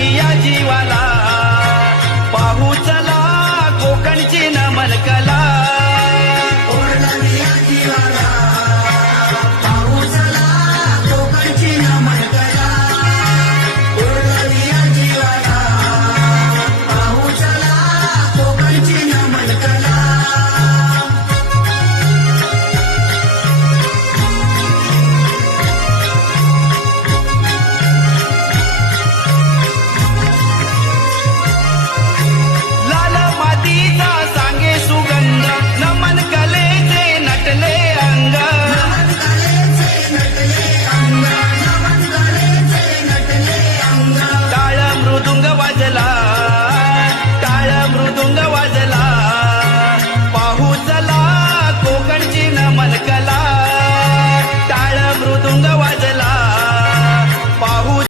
मिया जीवाला. पाहू चला कोकणची नमलकला मलकला